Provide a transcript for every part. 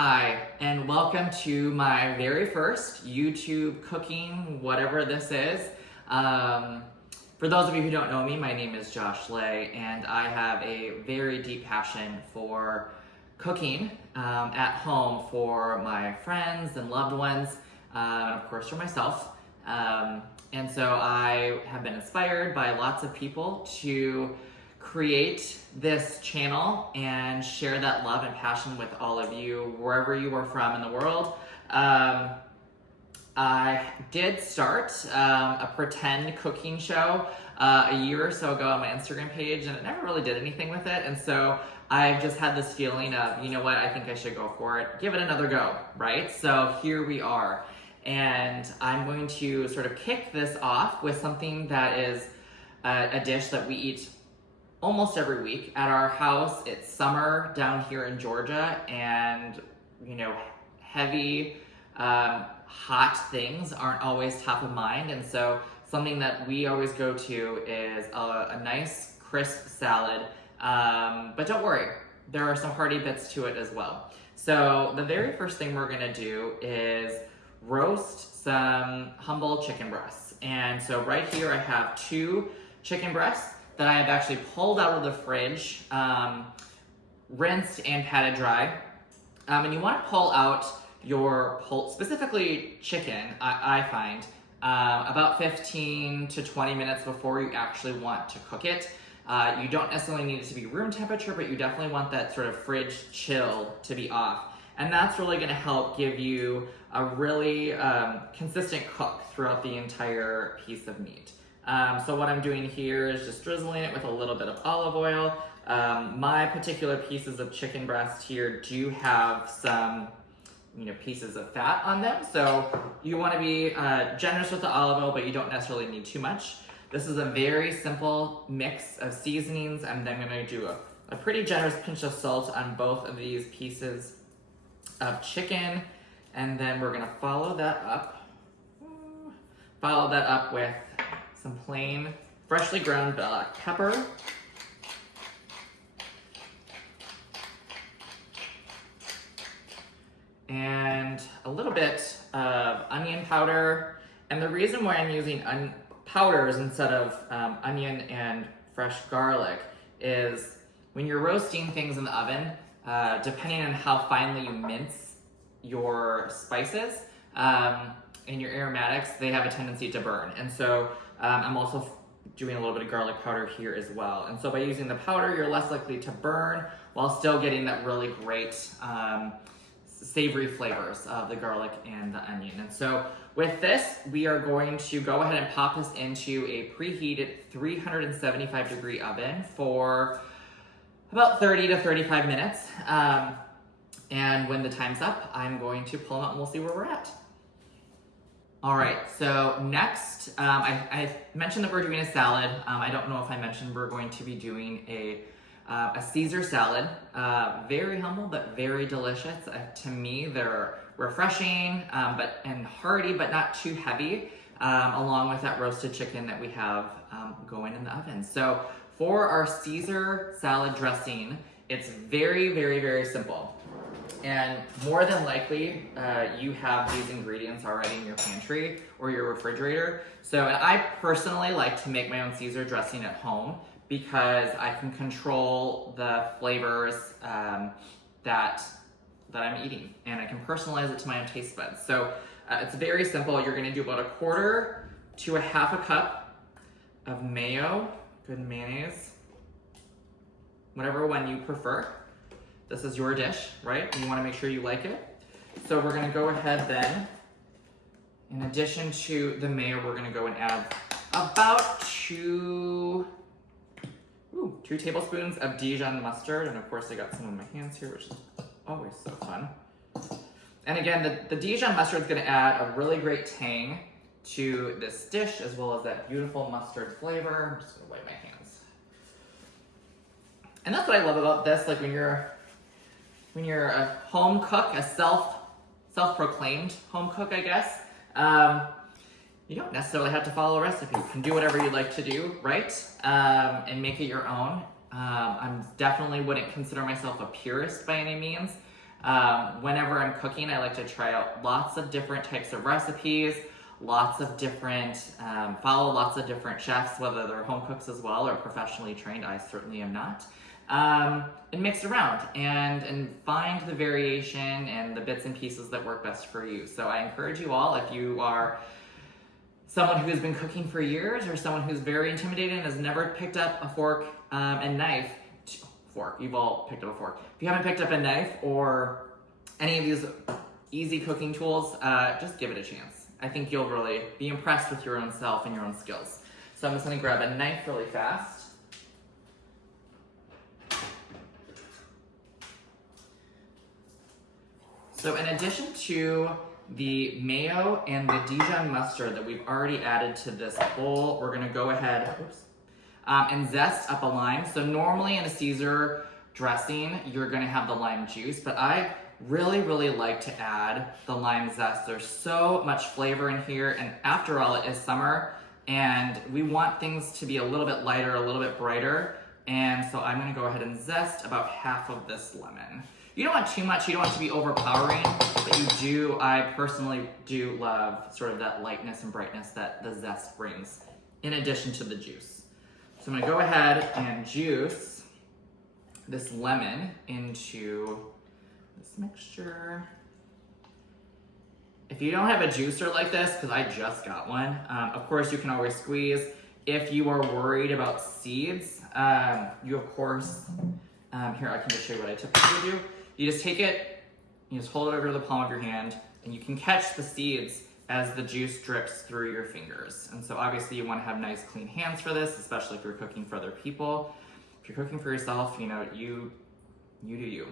Hi, and welcome to my very first YouTube cooking, whatever this is. For those of you who don't know me, my name is Josh Lay, and I have a very deep passion for cooking at home for my friends and loved ones, and of course for myself. And so I have been inspired by lots of people to create this channel and share that love and passion with all of you wherever you are from in the world. I did start a pretend cooking show a year or so ago on my Instagram page, and it never really did anything with it. And so I've just had this feeling of, you know what, I think I should go for it, give it another go, right? So here we are. And I'm going to sort of kick this off with something that is a dish that we eat almost every week at our house. It's summer down here in Georgia, and heavy, hot things aren't always top of mind. And so something that we always go to is a nice crisp salad. But don't worry, there are some hearty bits to it as well. So the very first thing we're gonna do is roast some humble chicken breasts. And so right here I have 2 chicken breasts that I have actually pulled out of the fridge, rinsed and patted dry. And you want to pull out your specifically chicken, I find, about 15 to 20 minutes before you actually want to cook it. You don't necessarily need it to be room temperature, but you definitely want that sort of fridge chill to be off. And that's really going to help give you a really consistent cook throughout the entire piece of meat. So what I'm doing here is just drizzling it with a little bit of olive oil. My particular pieces of chicken breast here do have some, pieces of fat on them. So you want to be generous with the olive oil, but you don't necessarily need too much. This is a very simple mix of seasonings. I'm then going to do a pretty generous pinch of salt on both of these pieces of chicken. And then we're going to follow that up with some plain, freshly ground black pepper. And a little bit of onion powder. And the reason why I'm using powders instead of onion and fresh garlic is when you're roasting things in the oven, depending on how finely you mince your spices and your aromatics, they have a tendency to burn. And so I'm also doing a little bit of garlic powder here as well. And so by using the powder, you're less likely to burn while still getting that really great savory flavors of the garlic and the onion. And so with this, we are going to go ahead and pop this into a preheated 375 degree oven for about 30 to 35 minutes. And when the time's up, I'm going to pull them out and we'll see where we're at. All right, so next, I mentioned that we're doing a salad. I don't know if I mentioned we're going to be doing a Caesar salad. Very humble, but very delicious. To me, they're refreshing and hearty, but not too heavy, along with that roasted chicken that we have going in the oven. So for our Caesar salad dressing, it's very, very, very simple. And more than likely, you have these ingredients already in your pantry or your refrigerator. So I personally like to make my own Caesar dressing at home because I can control the flavors that I'm eating, and I can personalize it to my own taste buds. So it's very simple. You're gonna do about 1/4 to 1/2 cup of mayo, good mayonnaise, whatever one you prefer. This is your dish, right? You wanna make sure you like it. So we're gonna go ahead then, in addition to the mayo, we're gonna go and add about 2 tablespoons of Dijon mustard. And of course I got some in my hands here, which is always so fun. And again, the Dijon mustard is gonna add a really great tang to this dish, as well as that beautiful mustard flavor. I'm just gonna wipe my hands. And that's what I love about this, like when you're a home cook, a self-proclaimed home cook, I guess, you don't necessarily have to follow a recipe. You can do whatever you like to do, right? And make it your own. I definitely wouldn't consider myself a purist by any means. Whenever I'm cooking, I like to try out lots of different types of recipes, lots of different, follow lots of different chefs, whether they're home cooks as well or professionally trained. I certainly am not. And mix around and find the variation and the bits and pieces that work best for you. So I encourage you all, if you are someone who has been cooking for years or someone who's very intimidated and has never picked up a fork and knife, you've all picked up a fork. If you haven't picked up a knife or any of these easy cooking tools, just give it a chance. I think you'll really be impressed with your own self and your own skills. So I'm just gonna grab a knife really fast. So in addition to the mayo and the Dijon mustard that we've already added to this bowl, we're gonna go ahead, and zest up a lime. So normally in a Caesar dressing, you're gonna have the lime juice, but I really like to add the lime zest. There's so much flavor in here, and after all, it is summer, and we want things to be a little bit lighter, a little bit brighter, and so I'm gonna go ahead and zest about half of this lemon. You don't want too much, you don't want it to be overpowering, but I personally do love sort of that lightness and brightness that the zest brings, in addition to the juice. So I'm gonna go ahead and juice this lemon into this mixture. If you don't have a juicer like this, because I just got one, of course you can always squeeze. If you are worried about seeds, you of course, here I can just show you what I typically do. You just take it, you just hold it over to the palm of your hand, and you can catch the seeds as the juice drips through your fingers. And so obviously you want to have nice clean hands for this, especially if you're cooking for other people. If you're cooking for yourself, you do you.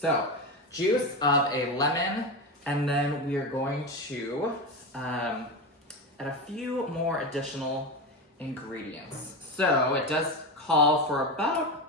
So juice of a lemon, and then we are going to add a few more additional ingredients. So it does call for about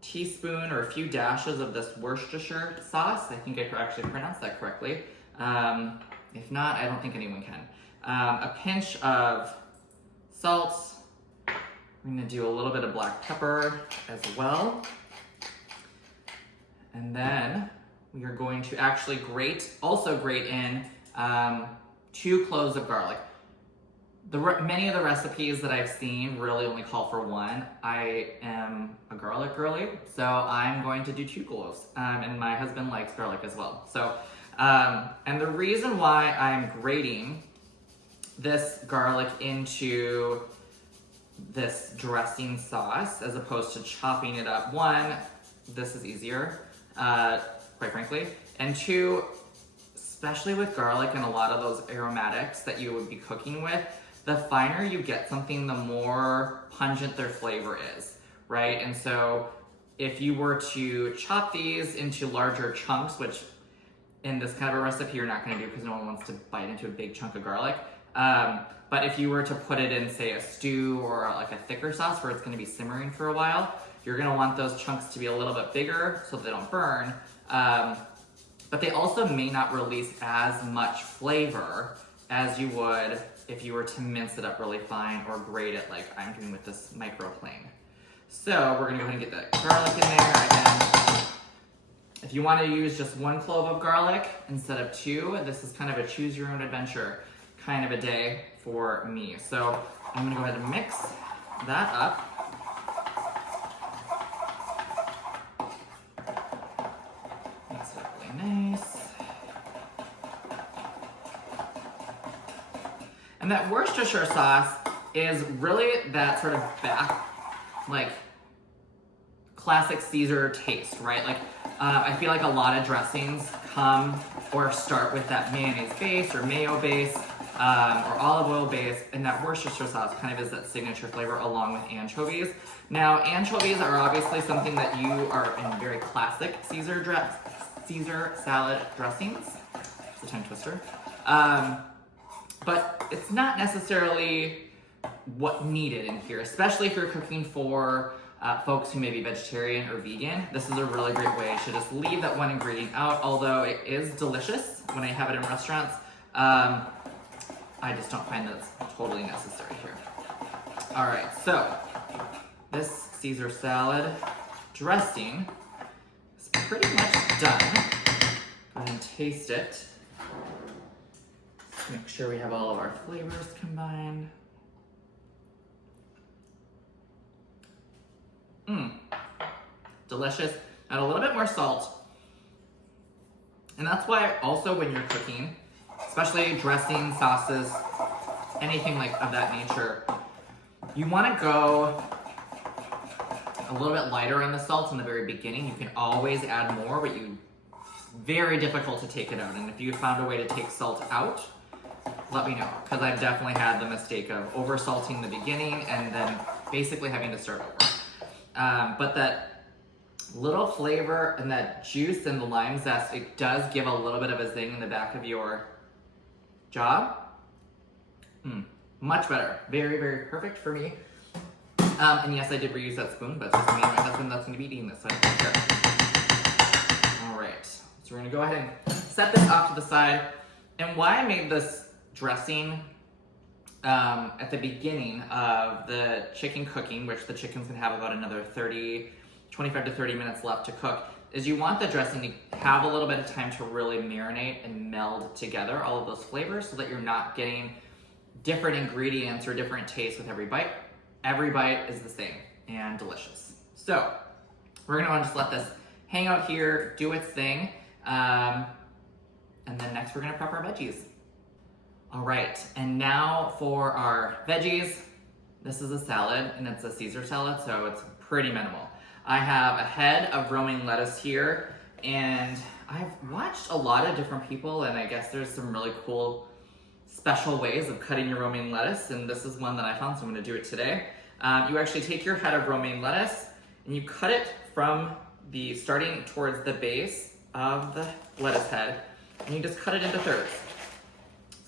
a teaspoon or a few dashes of this Worcestershire sauce. I think I actually pronounced that correctly. If not, I don't think anyone can. A pinch of salt. I'm gonna do a little bit of black pepper as well. And then we are going to actually grate in 2 cloves of garlic. Many of the recipes that I've seen really only call for 1. I am a garlic girly, so I'm going to do 2 cloves. And my husband likes garlic as well. So, and the reason why I'm grating this garlic into this dressing sauce as opposed to chopping it up, 1, this is easier, quite frankly, and 2, especially with garlic and a lot of those aromatics that you would be cooking with, the finer you get something, the more pungent their flavor is, right? And so if you were to chop these into larger chunks, which in this kind of a recipe you're not gonna do because no one wants to bite into a big chunk of garlic, but if you were to put it in, say, a stew or like a thicker sauce where it's gonna be simmering for a while, you're gonna want those chunks to be a little bit bigger so they don't burn. But they also may not release as much flavor as you would if you were to mince it up really fine or grate it like I'm doing with this microplane. So we're gonna go ahead and get that garlic in there. Again, if you want to use just 1 clove of garlic instead of 2, this is kind of a choose your own adventure kind of a day for me. So I'm gonna go ahead and mix that up. Mix it up really nice. And that Worcestershire sauce is really that sort of classic Caesar taste, right? Like, I feel like a lot of dressings come or start with that mayonnaise base or mayo base or olive oil base, and that Worcestershire sauce kind of is that signature flavor along with anchovies. Now, anchovies are obviously something that you are in very classic Caesar salad dressings. It's a tongue twister. But it's not necessarily what needed in here, especially if you're cooking for folks who may be vegetarian or vegan. This is a really great way to just leave that 1 ingredient out, although it is delicious when I have it in restaurants. I just don't find that it's totally necessary here. All right, so this Caesar salad dressing is pretty much done. Go ahead and taste it. Make sure we have all of our flavors combined. Delicious. Add a little bit more salt. And that's why also when you're cooking, especially dressing, sauces, anything like of that nature, you want to go a little bit lighter on the salt in the very beginning. You can always add more, but it's very difficult to take it out. And if you found a way to take salt out, let me know, because I've definitely had the mistake of over salting the beginning and then basically having to start over. But that little flavor and that juice and the lime zest, it does give a little bit of a zing in the back of your jaw. Much better. Very, very perfect for me. And yes, I did reuse that spoon, but it's just me and my husband that's going to be eating this, so I don't care. All right, so we're going to go ahead and set this off to the side. And why I made this dressing at the beginning of the chicken cooking, which the chicken's going to have about another 25 to 30 minutes left to cook, is you want the dressing to have a little bit of time to really marinate and meld together all of those flavors so that you're not getting different ingredients or different tastes with every bite. Every bite is the same and delicious. So we're gonna want to just let this hang out here, do its thing, and then next we're gonna prep our veggies. All right, and now for our veggies. This is a salad, and it's a Caesar salad, so it's pretty minimal. I have a head of romaine lettuce here, and I've watched a lot of different people, and I guess there's some really cool special ways of cutting your romaine lettuce, and this is one that I found, so I'm gonna do it today. You actually take your head of romaine lettuce, and you cut it from starting towards the base of the lettuce head, and you just cut it into thirds.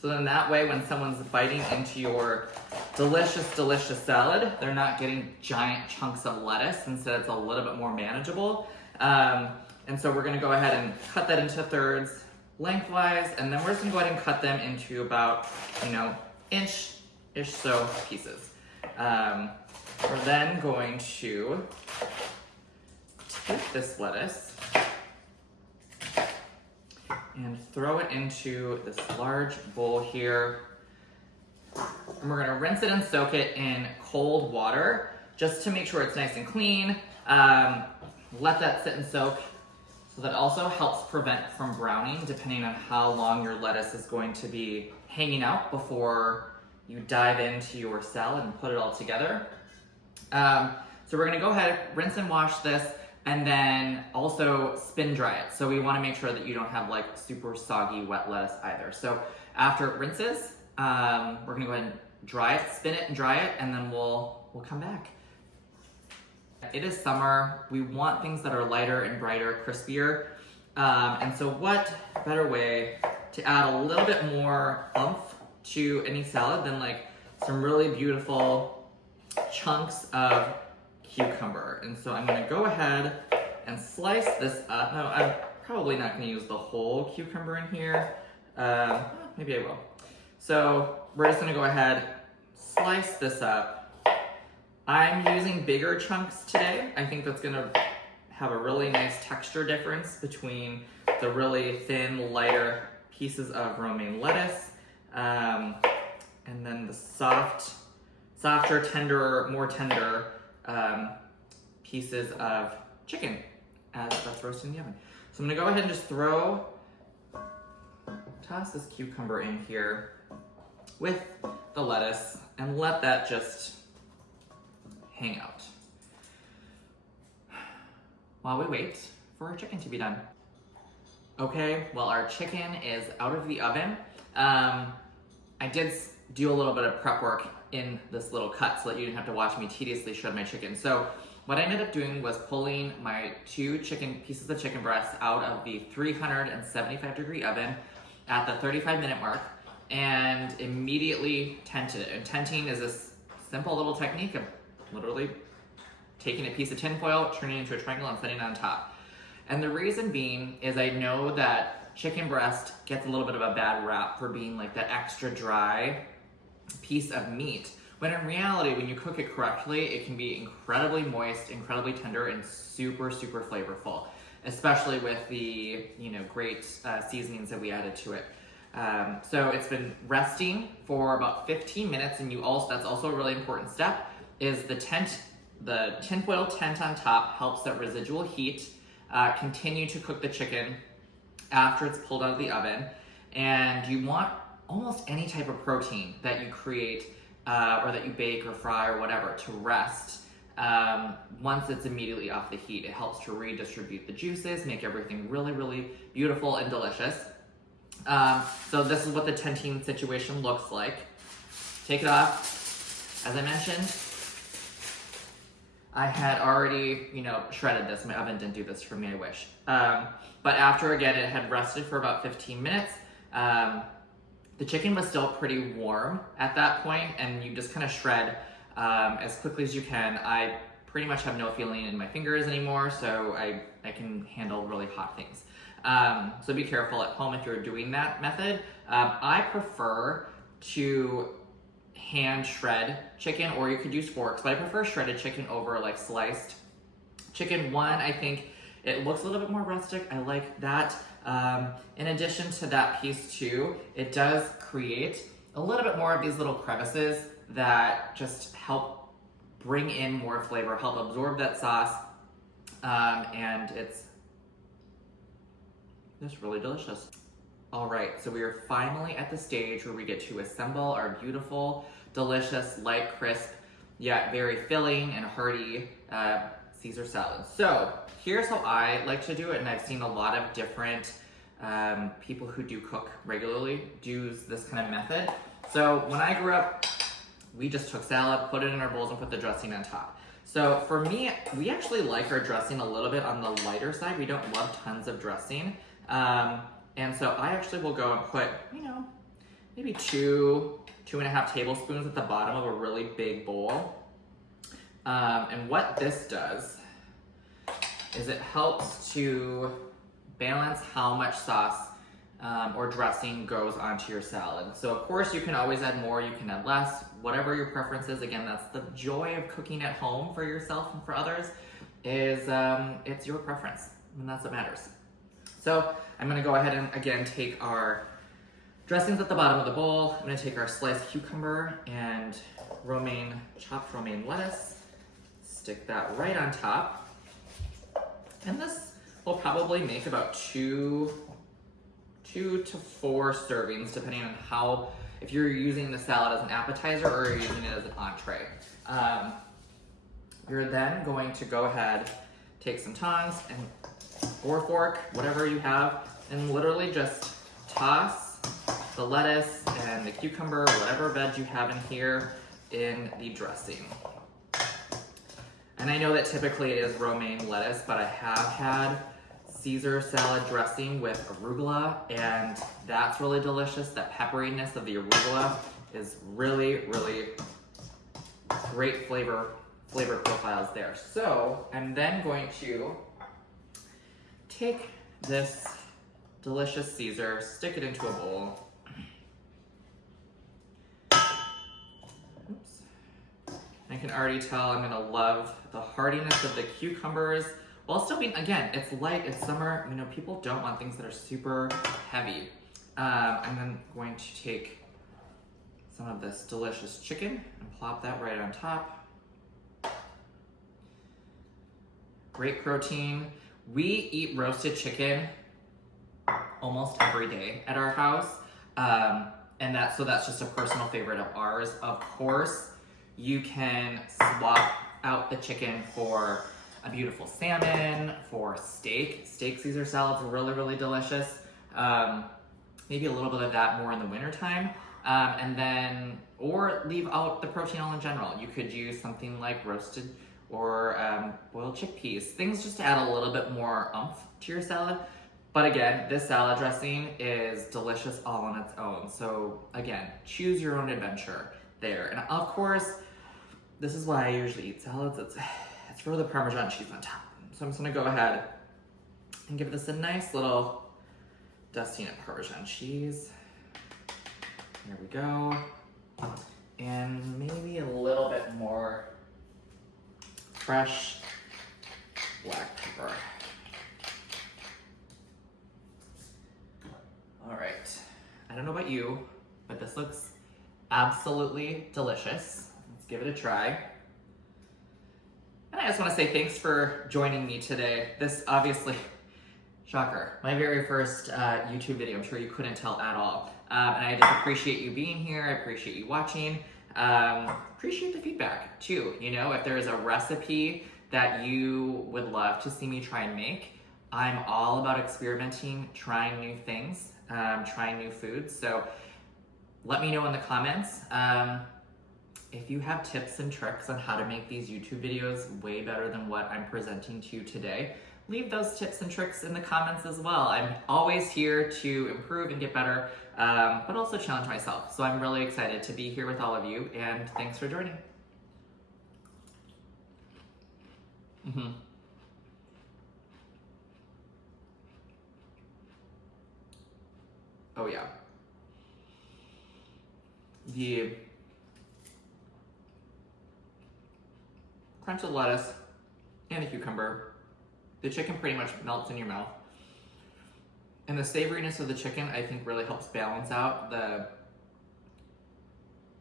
So then that way, when someone's biting into your delicious, delicious salad, they're not getting giant chunks of lettuce. Instead, it's a little bit more manageable. And so we're gonna go ahead and cut that into thirds lengthwise, and then we're just gonna go ahead and cut them into about, inch-ish so pieces. We're then going to take this lettuce and throw it into this large bowl here. And we're gonna rinse it and soak it in cold water just to make sure it's nice and clean. Let that sit and soak. So that also helps prevent from browning depending on how long your lettuce is going to be hanging out before you dive into your salad and put it all together. So we're gonna go ahead, rinse and wash this, and then also spin dry it. So we wanna make sure that you don't have like super soggy wet lettuce either. So after it rinses, we're gonna go ahead and dry it, spin it and dry it, and then we'll come back. It is summer. We want things that are lighter and brighter, crispier. And so what better way to add a little bit more oomph to any salad than like some really beautiful chunks of cucumber. And so I'm gonna go ahead and slice this up. Now, I'm probably not gonna use the whole cucumber in here. Maybe I will. So we're just gonna go ahead, slice this up. I'm using bigger chunks today. I think that's gonna have a really nice texture difference between the really thin, lighter pieces of romaine lettuce, and then the softer, tenderer, more tender pieces of chicken as that's roasting in the oven. So I'm gonna go ahead and just toss this cucumber in here with the lettuce and let that just hang out while we wait for our chicken to be done. Okay, well, our chicken is out of the oven. I did do a little bit of prep work in this little cut so that you didn't have to watch me tediously shred my chicken. So what I ended up doing was pulling my 2 pieces of chicken breasts out of the 375-degree oven at the 35-minute mark and immediately tented it. And tenting is this simple little technique of literally taking a piece of tin foil, turning it into a triangle, and setting it on top. And the reason being is I know that chicken breast gets a little bit of a bad rap for being like that extra dry piece of meat. When in reality, when you cook it correctly, it can be incredibly moist, incredibly tender, and super, super flavorful. especially with the, great seasonings that we added to it. So it's been resting for about 15 minutes, and that's also a really important step, is the tinfoil tent on top helps that residual heat continue to cook the chicken after it's pulled out of the oven. And you want almost any type of protein that you create or that you bake or fry or whatever to rest once it's immediately off the heat. It helps to redistribute the juices, make everything really, really beautiful and delicious. So this is what the tenting situation looks like. Take it off. As I mentioned, I had already, shredded this. My oven didn't do this for me, I wish. But after, again, it had rested for about 15 minutes, the chicken was still pretty warm at that point, and you just kind of shred as quickly as you can. I pretty much have no feeling in my fingers anymore, so I can handle really hot things. So be careful at home if you're doing that method. I prefer to hand shred chicken, or you could use forks, but I prefer shredded chicken over like sliced chicken. One, I think it looks a little bit more rustic. I like that. In addition to that piece too, it does create a little bit more of these little crevices that just help bring in more flavor, help absorb that sauce, and it's just really delicious. All right, so we are finally at the stage where we get to assemble our beautiful, delicious, light, crisp, yet very filling and hearty Caesar salad. So here's how I like to do it, and I've seen a lot of different people who do cook regularly do this kind of method. So when I grew up, we just took salad, put it in our bowls, and put the dressing on top. So for me, we actually like our dressing a little bit on the lighter side. We don't love tons of dressing. And so I actually will go and put, maybe 2.5 tablespoons at the bottom of a really big bowl. And what this does is it helps to balance how much sauce or dressing goes onto your salad. So of course you can always add more, you can add less, whatever your preference is. Again, that's the joy of cooking at home for yourself and for others, is it's your preference, and that's what matters. So I'm gonna go ahead and again take our dressings at the bottom of the bowl. I'm gonna take our sliced cucumber and chopped romaine lettuce, stick that right on top. And this will probably make about two to 4 servings, depending on if you're using the salad as an appetizer or you're using it as an entree. You're then going to go ahead, take some tongs or fork, whatever you have, and literally just toss the lettuce and the cucumber, whatever veg you have in here, in the dressing. And I know that typically it is romaine lettuce, but I have had Caesar salad dressing with arugula, and that's really delicious. That pepperiness of the arugula is really, really great flavor profiles there. So I'm then going to take this delicious Caesar, stick it into a bowl. Oops. I can already tell I'm gonna love the heartiness of the cucumbers, while still being, again, it's light, it's summer, people don't want things that are super heavy. I'm then going to take some of this delicious chicken and plop that right on top. Great protein. We eat roasted chicken almost every day at our house. And that's just a personal favorite of ours. Of course, you can swap out the chicken for a beautiful salmon, for steak. Steak Caesar salad's really, really delicious. Maybe a little bit of that more in the wintertime. Or leave out the protein all in general. You could use something like roasted or boiled chickpeas. Things just to add a little bit more oomph to your salad. But again, this salad dressing is delicious all on its own. So again, choose your own adventure there. And of course, this is why I usually eat salads. It's for the Parmesan cheese on top. So I'm just gonna go ahead and give this a nice little dusting of Parmesan cheese. There we go. And maybe a little bit more fresh black pepper. don't know about you, but this looks absolutely delicious. Let's give it a try. And I just want to say thanks for joining me today. This obviously, shocker, my very first YouTube video. I'm sure you couldn't tell at all. And I just appreciate you being here. I appreciate you watching. Appreciate the feedback too. You know, if there is a recipe that you would love to see me try and make, I'm all about experimenting, trying new things, trying new foods. So let me know in the comments if you have tips and tricks on how to make these YouTube videos way better than what I'm presenting to you today. Leave those tips and tricks in the comments as well. I'm always here to improve and get better, but also challenge myself. So I'm really excited to be here with all of you, and thanks for joining. Oh yeah. The crunch of the lettuce and the cucumber. The chicken pretty much melts in your mouth. And the savoriness of the chicken, I think, really helps balance out the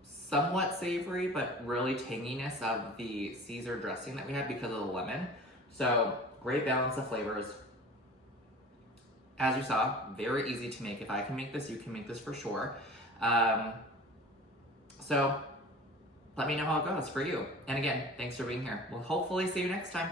somewhat savory, but really tanginess of the Caesar dressing that we had because of the lemon. So, great balance of flavors. As you saw, very easy to make. If I can make this, you can make this for sure. So, let me know how it goes for you. And again, thanks for being here. We'll hopefully see you next time.